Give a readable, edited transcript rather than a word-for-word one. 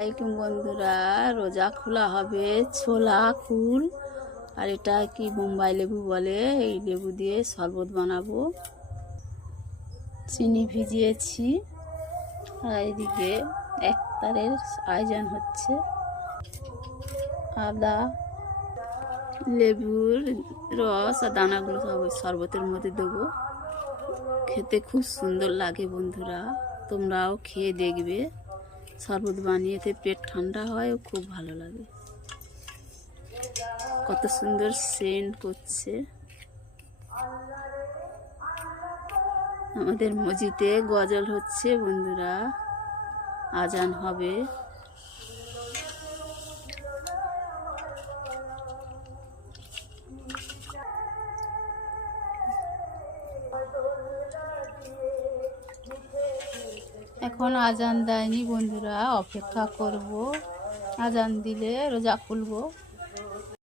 আসসালামাইকুম বন্ধুরা, রোজা খোলা হবে ছোলা কুল আর এটা কি বোম্বাই লেবু বলে। এই লেবু দিয়ে শরবত বানাবো। চিনি ভিজিয়েছি আর এইদিকে ইফতারের আয়োজন হচ্ছে। আদা, লেবুর রস আর দানাগুলো সব শরবতের মধ্যে দেবো। খেতে খুব সুন্দর লাগে বন্ধুরা, তোমরাও খেয়ে দেখবে। শরবত বানিয়েতে পেট ঠান্ডা হয় ও খুব ভালো লাগে। কত সুন্দর সেন্ট করছে। আমাদের মসজিদে গজল হচ্ছে বন্ধুরা, আজান হবে। এখন আজান দেয়নি বন্ধুরা, অপেক্ষা করব। আজান দিলে রোজা খুলবো।